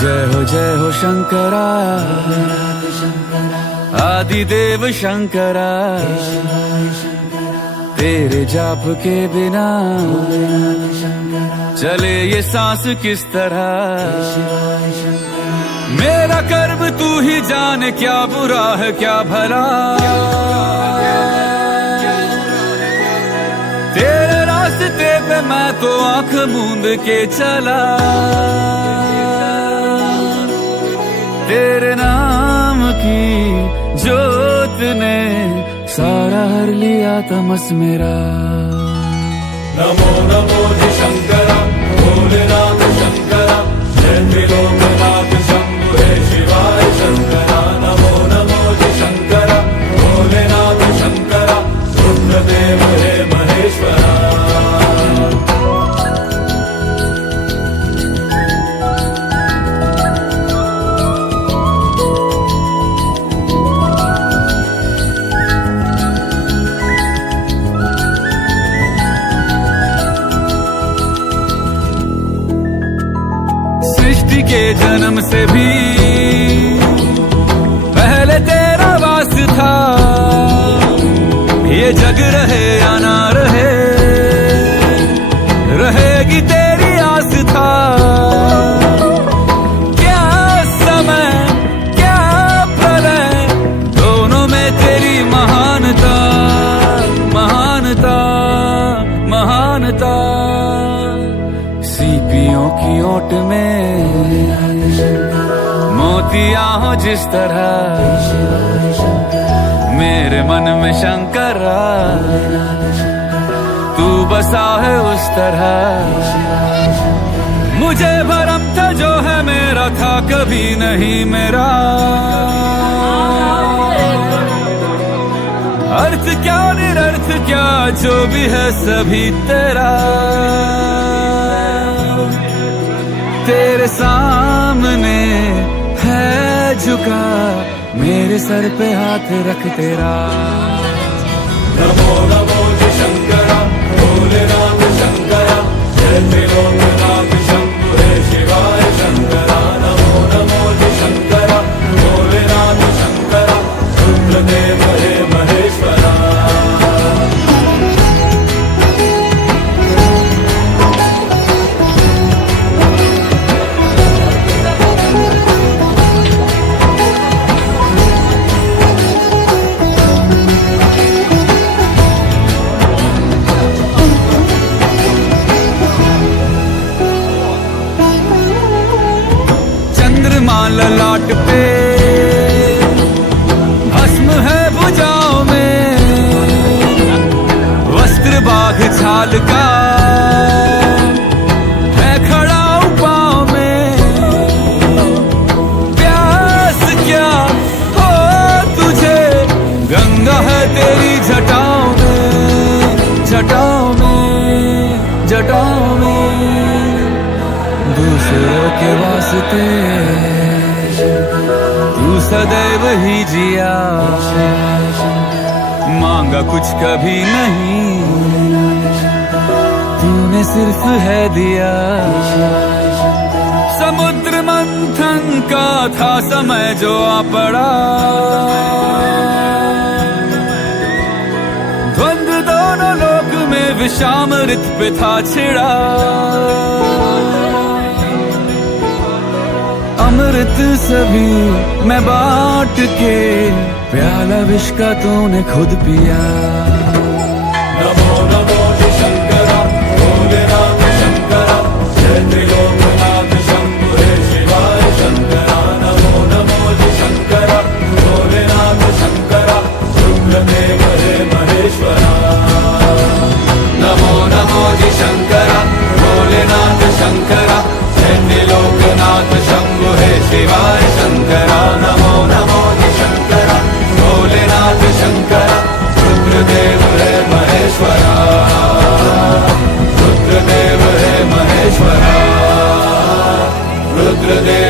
जय हो शंकरा, आदिदेव शंकरा। तेरे जाप के बिना चले ये सांस किस तरह। मेरा कर्म तू ही जाने, क्या बुरा है क्या भला। तेरे रास्ते पे मैं तो आंख मूंद के चला। तेरे नाम की जोत ने सारा हर लिया तमस मेरा। नमो नमो जी शंकरा, भोलेनाथ शंकरा, जय त्रिलोकनाथ शंभु हे शिवाय शंकरा। नमो नमो जी शंकरा, भोलेनाथ शंकरा, रुद्रदेव हे महेश्वरा। सृष्टि के जन्म से भी पहले तेरा वास था। ये जग रहे या ना रहे, रहेगी तेरी आस था। क्या समय क्या प्रलय, दोनों में तेरी महानता महानता महानता। सीपियों की ओट में मोतिया हो जिस तरह, मेरे मन में शंकरा तू बसा है उस तरह। मुझे भरम था जो है मेरा था कभी नहीं मेरा। अर्थ क्या निरर्थ क्या जो भी है सभी तेरा। तेरे सामने है झुका मेरे सर पे हाथ रख तेरा। नमो नमो जी शंकरा, भोलेनाथ शंकरा, जय त्रिलोकनाथ शंभु हे शिवाय शंकरा। नमो नमो जी शंकरा, भोलेनाथ शंकरा, रुद्रदेव हे महेश्वरा। ललाट पे भस्म है भुजाओं में, वस्त्र बाघ छाल का है खड़ा पाँव में। प्यास क्या हो तुझे, गंगा है तेरी जटाओं में जटाओं में जटाओं में। दूसरों के वास्ते तू सदैव ही जिया, मांगा कुछ कभी नहीं तूने सिर्फ है दिया। समुद्र मंथन का था समय जो आ पड़ा, द्वंद्व दोनों लोक में विषामृत पे था छिड़ा। अमृत सभी मैं बांट के, प्याला विष का तूने खुद पिया। नमो नमो जी शंकरा, भोलेनाथ शंकरा, जय त्रिलोकनाथ शंभु हे शिवाय शंकरा। नमो नमो जी शंकरा, भोलेनाथ शंकरा, रुद्रदेव हे महेश्वरा। नमो नमो जी शंकरा, भोलेनाथ शंकरा, जय त्रिलोकनाथ शंभु हे शिवाय शंकरा। नमो नमो जी शंकरा, भोलेनाथ शंकरा, रुद्रदेव हे महेश्वरा। रुद्रदेव हे महेश्वरा। रुद्रदेव